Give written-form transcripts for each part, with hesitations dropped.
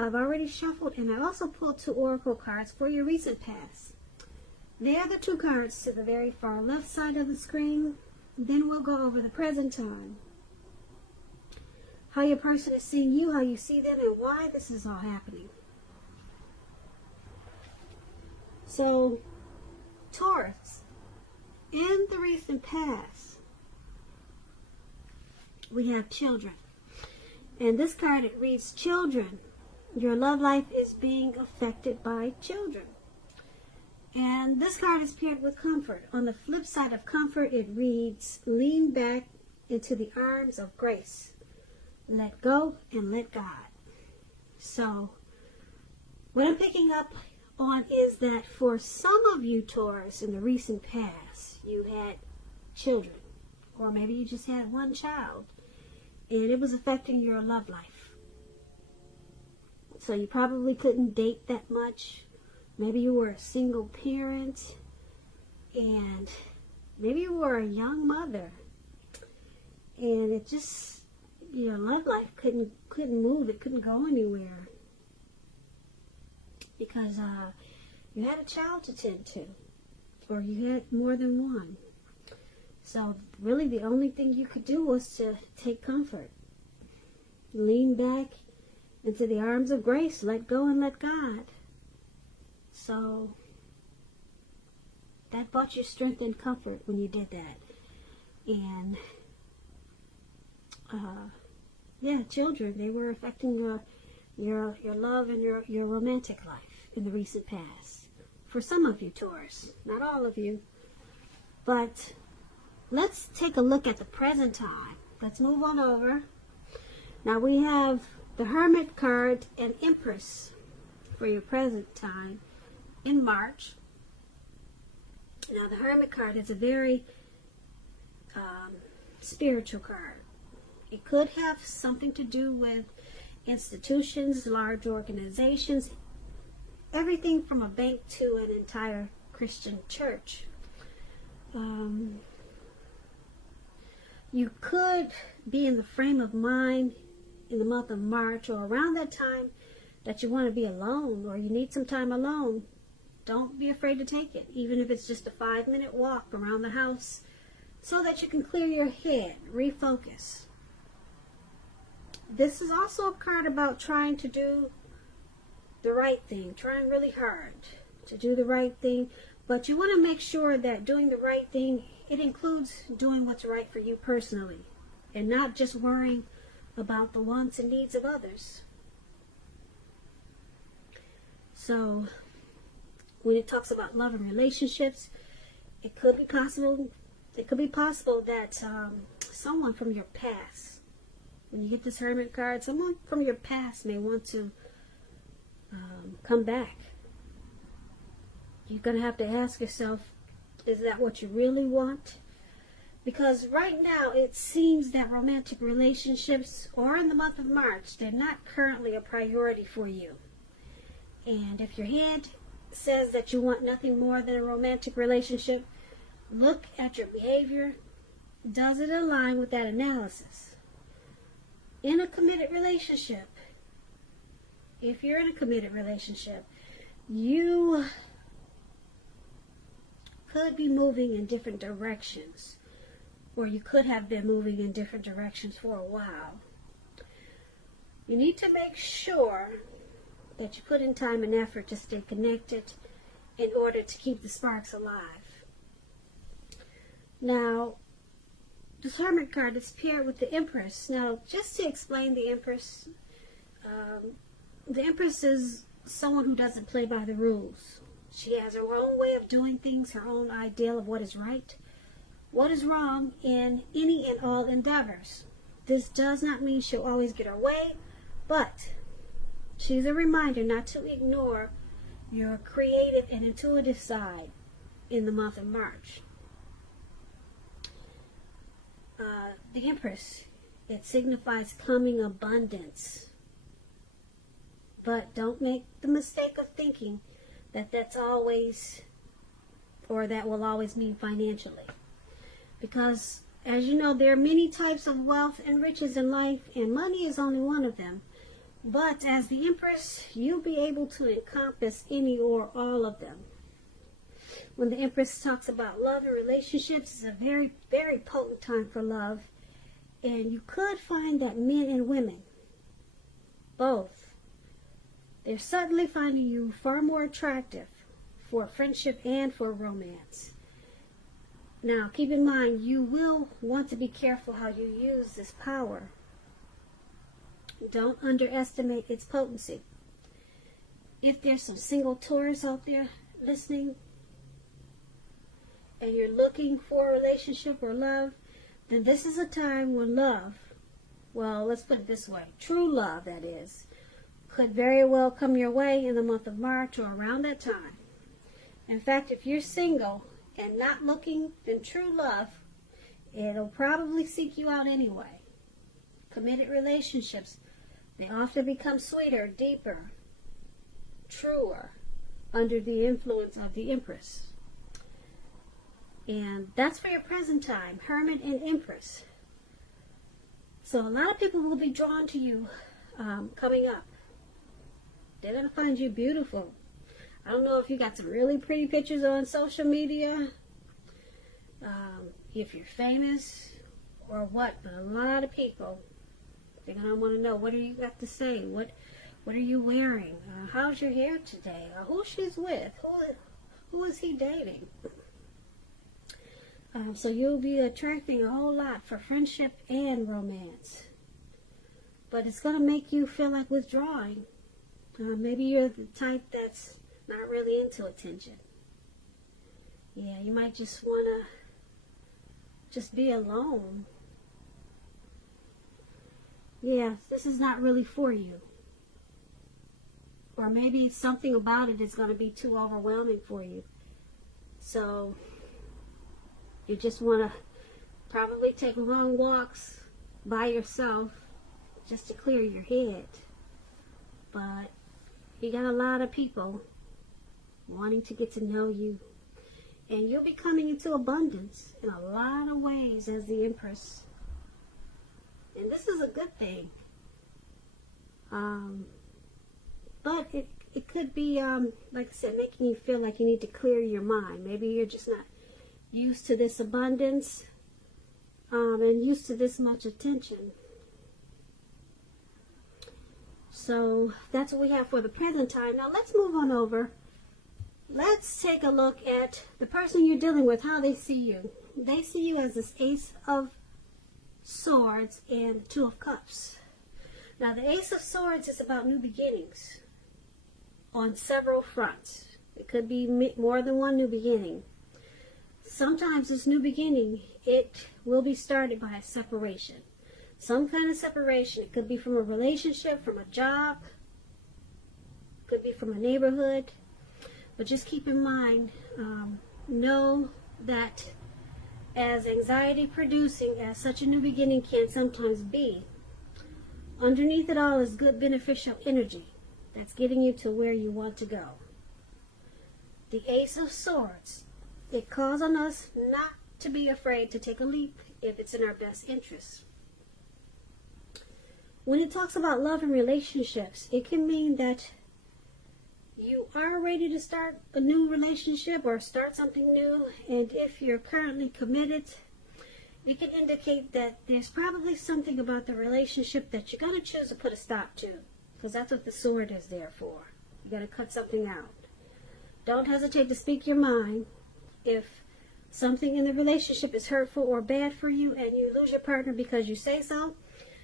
I've already shuffled, and I also pulled 2 oracle cards for your recent past. They are the 2 cards to the very far left side of the screen. Then we'll go over the present time, how your person is seeing you, how you see them, and why this is all happening. So, Taurus, in the recent past, we have children. And this card, it reads, children. Your love life is being affected by children. And this card is paired with comfort. On the flip side of comfort, it reads, lean back into the arms of grace. Let go and let God. So, what I'm picking up on is that for some of you, Taurus, in the recent past, you had children. Or maybe you just had one child. And it was affecting your love life. So you probably couldn't date that much. Maybe you were a single parent, and maybe you were a young mother, and it just, your love life couldn't move. It couldn't go anywhere because you had a child to tend to, or you had more than one. So really the only thing you could do was to take comfort. Lean back into the arms of grace. Let go and let God. So that brought you strength and comfort when you did that. And yeah, children, they were affecting your love and your romantic life in the recent past. For some of you, Taurus, not all of you. But let's take a look at the present time. Let's move on over. Now we have the Hermit card and Empress for your present time in March. Now the Hermit card is a very spiritual card. It could have something to do with institutions, large organizations, everything from a bank to an entire Christian church. You could be in the frame of mind in the month of March or around that time that you want to be alone or you need some time alone. Don't be afraid to take it, even if it's just a 5-minute walk around the house so that you can clear your head, refocus. This is also a card about trying to do the right thing, trying really hard to do the right thing, but you want to make sure that doing the right thing, it includes doing what's right for you personally and not just worrying about the wants and needs of others. So when it talks about love and relationships, it could be possible that someone from your past, when you get this Hermit card, someone from your past may want to come back. You're going to have to ask yourself, is that what you really want? Because right now it seems that romantic relationships, or in the month of March, they're not currently a priority for you. And if your head says that you want nothing more than a romantic relationship, look at your behavior. Does it align with that analysis? In a committed relationship, if you're in a committed relationship, you could be moving in different directions, or you could have been moving in different directions for a while. You need to make sure that you put in time and effort to stay connected in order to keep the sparks alive. Now, this Hermit card is paired with the Empress. Now, just to explain the Empress is someone who doesn't play by the rules. She has her own way of doing things, her own ideal of what is right, what is wrong in any and all endeavors. This does not mean she'll always get her way, but she's a reminder not to ignore your creative and intuitive side in the month of March. The Empress, it signifies coming abundance. But don't make the mistake of thinking that that's always, or that will always mean financially. Because, as you know, there are many types of wealth and riches in life, and money is only one of them. But as the Empress, you'll be able to encompass any or all of them. When the Empress talks about love and relationships, it's a very, very potent time for love. And you could find that men and women, both, they're suddenly finding you far more attractive for friendship and for romance. Now, keep in mind, you will want to be careful how you use this power. Don't underestimate its potency. If there's some single Taurus out there listening, and you're looking for a relationship or love, then this is a time when love, well, let's put it this way, true love, that is, could very well come your way in the month of March or around that time. In fact, if you're single and not looking, then true love, it'll probably seek you out anyway. Committed relationships, they often become sweeter, deeper, truer under the influence of the Empress. And that's for your present time, Hermit and Empress. So a lot of people will be drawn to you coming up. They're going to find you beautiful. I don't know if you got some really pretty pictures on social media, if you're famous or what, but a lot of people, they're going to want to know, what do you got to say? What are you wearing? How's your hair today? Who she's with? Who is he dating? So you'll be attracting a whole lot for friendship and romance. But it's going to make you feel like withdrawing. Maybe you're the type that's not really into attention. Yeah, you might just want to just be alone. Yeah, this is not really for you. Or maybe something about it is going to be too overwhelming for you. So you just want to probably take long walks by yourself just to clear your head. But you got a lot of people wanting to get to know you. And you'll be coming into abundance in a lot of ways as the Empress. And this is a good thing. But it could be, like I said, making you feel like you need to clear your mind. Maybe you're just not used to this abundance and used to this much attention. So that's what we have for the present time. Now let's move on over. Let's take a look at the person you're dealing with, how they see you. They see you as this Ace of Swords and Two of Cups. Now the Ace of Swords is about new beginnings on several fronts. It could be more than one new beginning. Sometimes this new beginning, it will be started by a separation. Some kind of separation. It could be from a relationship, from a job, could be from a neighborhood. But just keep in mind, know that as anxiety producing as such a new beginning can sometimes be, underneath it all is good beneficial energy that's getting you to where you want to go. The Ace of Swords, it calls on us not to be afraid to take a leap if it's in our best interest. When it talks about love and relationships, it can mean that you are ready to start a new relationship or start something new, and if you're currently committed, it can indicate that there's probably something about the relationship that you're going to choose to put a stop to, because that's what the sword is there for. You got to cut something out. Don't hesitate to speak your mind. If something in the relationship is hurtful or bad for you and you lose your partner because you say so,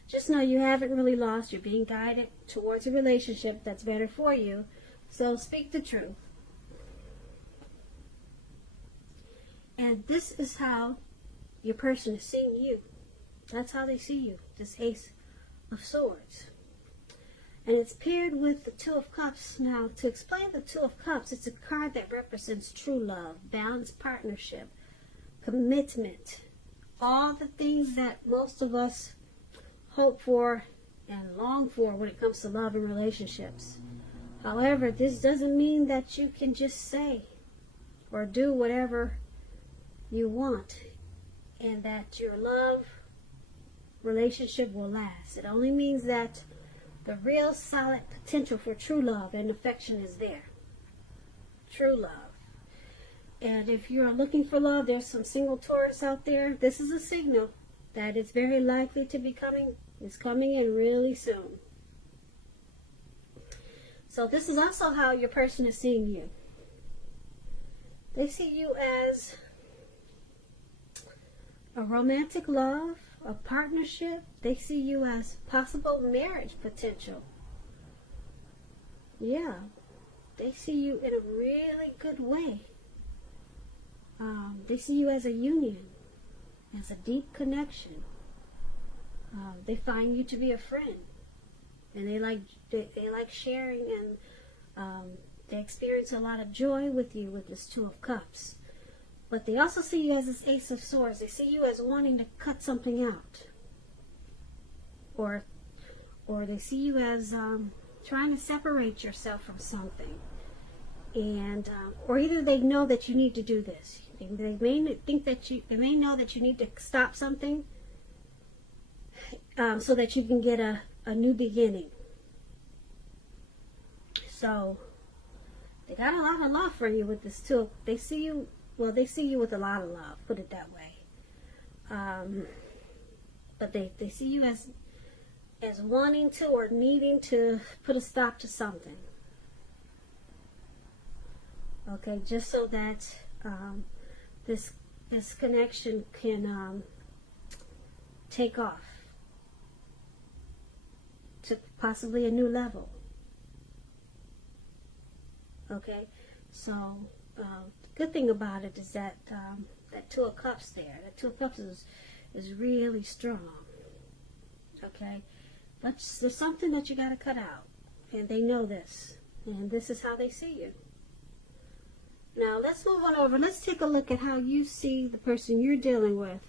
just know you haven't really lost. You're being guided towards a relationship that's better for you. So speak the truth. And this is how your person is seeing you. That's how they see you, this Ace of Swords. And it's paired with the Two of Cups. Now, to explain the Two of Cups, it's a card that represents true love, balanced partnership, commitment, all the things that most of us hope for and long for when it comes to love and relationships. However, this doesn't mean that you can just say or do whatever you want and that your love relationship will last. It only means that The real solid potential for true love and affection is there. True love. And if you're looking for love, there's some single Taurus out there. This is a signal that it's very likely to be coming. It's coming in really soon. So this is also how your person is seeing you. They see you as a romantic love, a partnership. They see you as possible marriage potential. Yeah. They see you in a really good way. They see you as a union, as a deep connection. They find you to be a friend, and they like sharing, and they experience a lot of joy with you with this Two of Cups. But they also see you as this Ace of Swords. They see you as wanting to cut something out, or they see you as trying to separate yourself from something, and or either they know that you need to do this. They may know that you need to stop something, so that you can get a new beginning. So they got a lot of love for you with this too. They see you with a lot of love, put it that way. But they see you as wanting to or needing to put a stop to something. Okay, just so that this connection can take off to possibly a new level. Okay, so the good thing about it is that that Two of Cups there, that Two of Cups is really strong. Okay, but there's something that you got to cut out, and they know this, and this is how they see you. Now let's move on over. Let's take a look at how you see the person you're dealing with.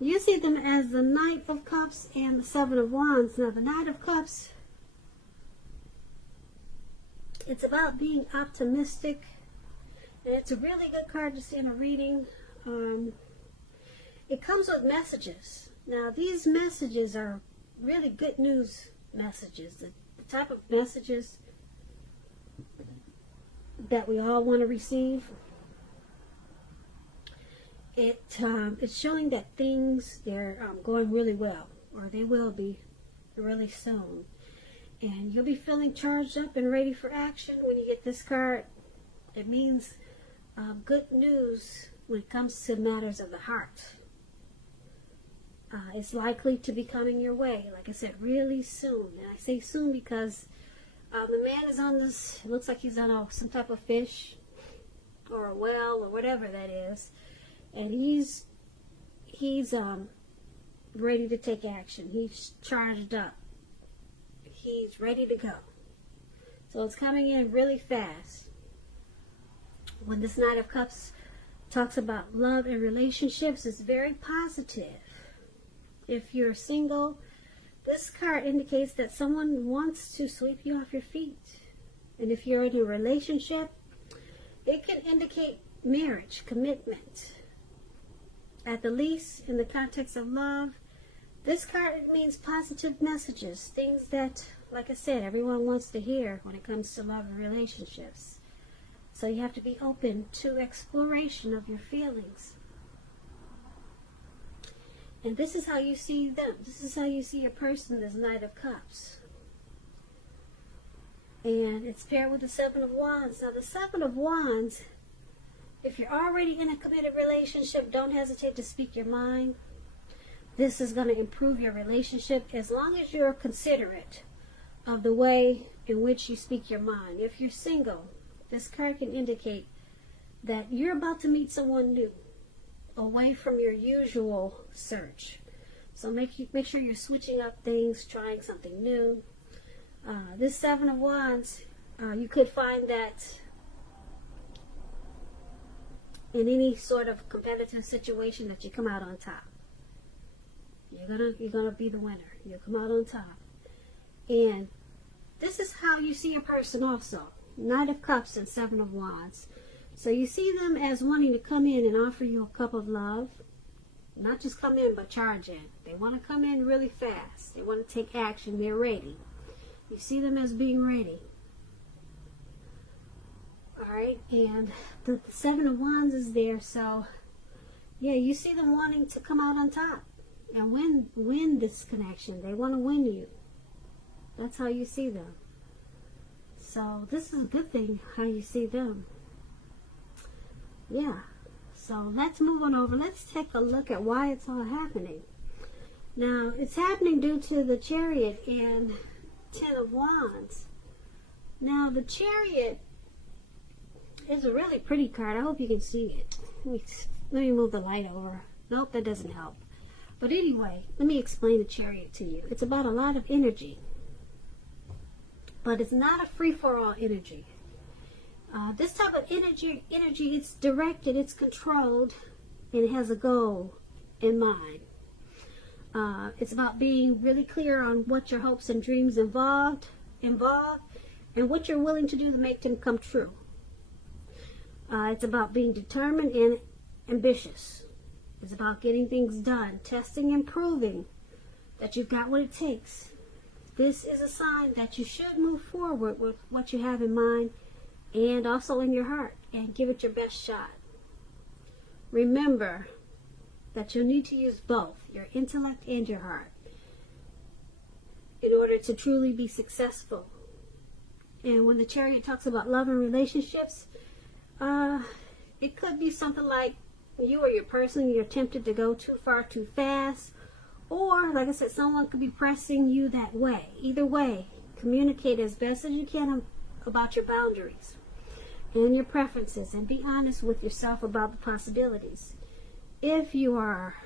You see them as the Knight of Cups and the Seven of Wands. Now the Knight of Cups, it's about being optimistic, and it's a really good card to see in a reading. It comes with messages. Now these messages are really good news messages, the type of messages that we all want to receive. It's showing that things, they're going really well, or they will be really soon. And you'll be feeling charged up and ready for action when you get this card. It means good news when it comes to matters of the heart. It's likely to be coming your way, like I said, really soon. And I say soon because the man is on this, it looks like he's on some type of fish or a well or whatever that is. And he's ready to take action. He's charged up. He's ready to go. So it's coming in really fast. When this Knight of Cups talks about love and relationships, it's very positive. If you're single, this card indicates that someone wants to sweep you off your feet. And if you're in a relationship, it can indicate marriage, commitment. At the least, in the context of love, this card means positive messages, things that, like I said, everyone wants to hear when it comes to love and relationships. So you have to be open to exploration of your feelings. And this is how you see them. This is how you see your person, this Knight of Cups. And it's paired with the Seven of Wands. Now the Seven of Wands, if you're already in a committed relationship, don't hesitate to speak your mind. This is going to improve your relationship as long as you're considerate of the way in which you speak your mind. If you're single, this card can indicate that you're about to meet someone new, away from your usual search. So make sure you're switching up things, trying something new. This Seven of Wands, you could find that in any sort of competitive situation that you come out on top. You're gonna be the winner. You'll come out on top. And this is how you see a person also. Knight of Cups and Seven of Wands. So you see them as wanting to come in and offer you a cup of love. Not just come in, but charge in. They want to come in really fast. They want to take action. They're ready. You see them as being ready. Alright, and the Seven of Wands is there, so yeah, you see them wanting to come out on top and win this connection. They want to win you. That's how you see them. So this is a good thing, how you see them. Yeah. So let's move on over. Let's take a look at why it's all happening. Now, it's happening due to the Chariot and Ten of Wands. Now, the Chariot is a really pretty card. I hope you can see it. Let me move the light over. Nope, that doesn't help. But anyway, let me explain the Chariot to you. It's about a lot of energy. But it's not a free-for-all energy. This type of energy, it's directed, it's controlled, and it has a goal in mind. It's about being really clear on what your hopes and dreams involve, and what you're willing to do to make them come true. It's about being determined and ambitious. It's about getting things done, testing and proving that you've got what it takes. This is a sign that you should move forward with what you have in mind and also in your heart, and give it your best shot. Remember that you'll need to use both your intellect and your heart in order to truly be successful. And when the Chariot talks about love and relationships, it could be something like you or your person, you're tempted to go too far too fast, or like I said, someone could be pressing you that way. Either way, communicate as best as you can about your boundaries and your preferences, and be honest with yourself about the possibilities. If you are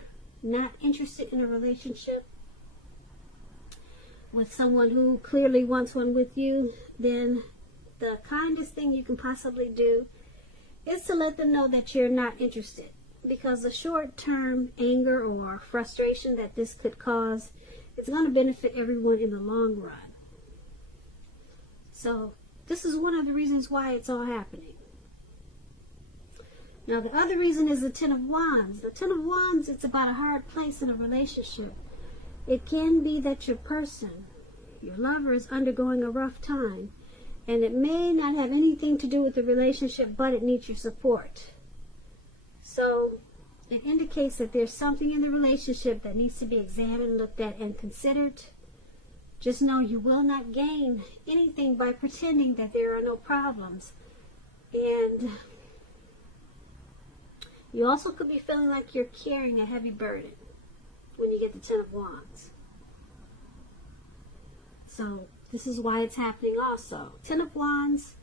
not interested in a relationship with someone who clearly wants one with you, then the kindest thing you can possibly do is to let them know that you're not interested, because the short-term anger or frustration that this could cause, it's going to benefit everyone in the long run. So this is one of the reasons why it's all happening. Now, the other reason is the Ten of Wands. The Ten of Wands, it's about a hard place in a relationship. It can be that your person, your lover, is undergoing a rough time, and it may not have anything to do with the relationship, but it needs your support. So it indicates that there's something in the relationship that needs to be examined, looked at, and considered. Just know you will not gain anything by pretending that there are no problems. And you also could be feeling like you're carrying a heavy burden when you get the Ten of Wands. So this is why it's happening also. Ten of Wands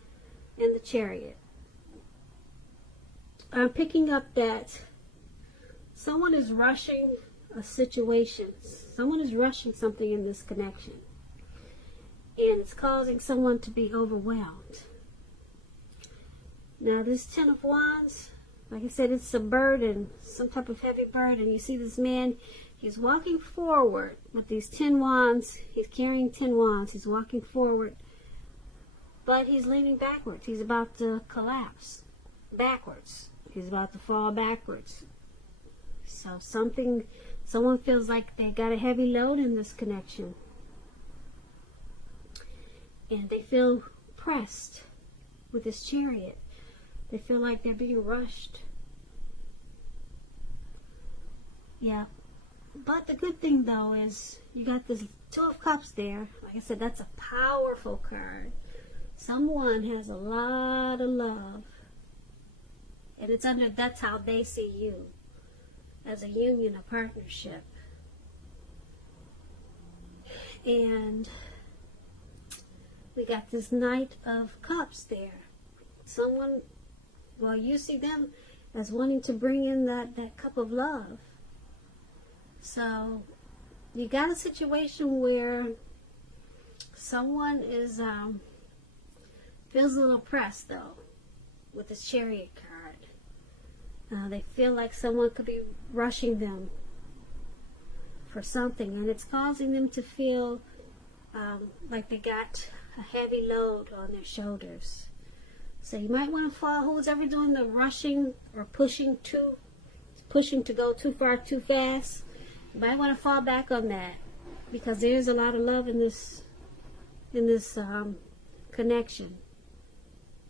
and the Chariot. I'm picking up that someone is rushing a situation. Someone is rushing something in this connection. And it's causing someone to be overwhelmed. Now this Ten of Wands, like I said, it's a burden, some type of heavy burden. You see this man, he's walking forward with these 10 wands. He's carrying 10 wands. He's walking forward, but he's leaning backwards. He's about to collapse backwards. He's about to fall backwards. So someone feels like they got a heavy load in this connection. And they feel pressed with this Chariot. They feel like they're being rushed. Yeah. But the good thing, though, is you got this Two of Cups there. Like I said, that's a powerful card. Someone has a lot of love. And that's how they see you. As a union, a partnership. And we got this Knight of Cups there. Someone, well, you see them as wanting to bring in that cup of love. So you got a situation where someone is feels a little pressed, though, with this Chariot card. They feel like someone could be rushing them for something, and it's causing them to feel like they got a heavy load on their shoulders. So you might want to fall, who's ever doing the rushing or pushing to go too far too fast, you might want to fall back on that, because there's a lot of love in this in this connection.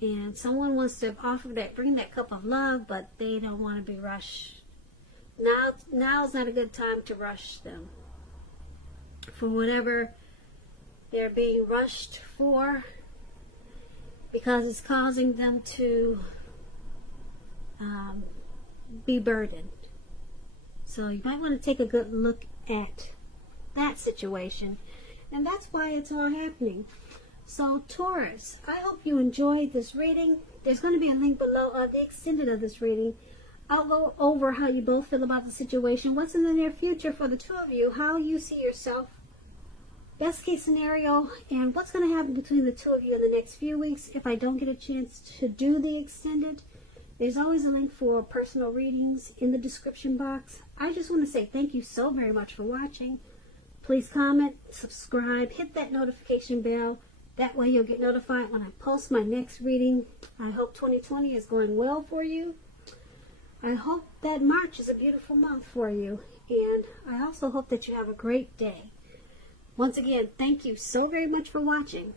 And someone wants to offer that, bring that cup of love, but they don't want to be rushed. Now's not a good time to rush them for whatever they're being rushed for, because it's causing them to be burdened. So you might want to take a good look at that situation, and that's why it's all happening. So Taurus, I hope you enjoyed this reading. There's going to be a link below of the extended of this reading. I'll go over how you both feel about the situation, what's in the near future for the two of you, how you see yourself, best case scenario, and what's going to happen between the two of you in the next few weeks. If I don't get a chance to do the extended, there's always a link for personal readings in the description box. I just want to say thank you so very much for watching. Please comment, subscribe, hit that notification bell. That way you'll get notified when I post my next reading. I hope 2020 is going well for you. I hope that March is a beautiful month for you. And I also hope that you have a great day. Once again, thank you so very much for watching.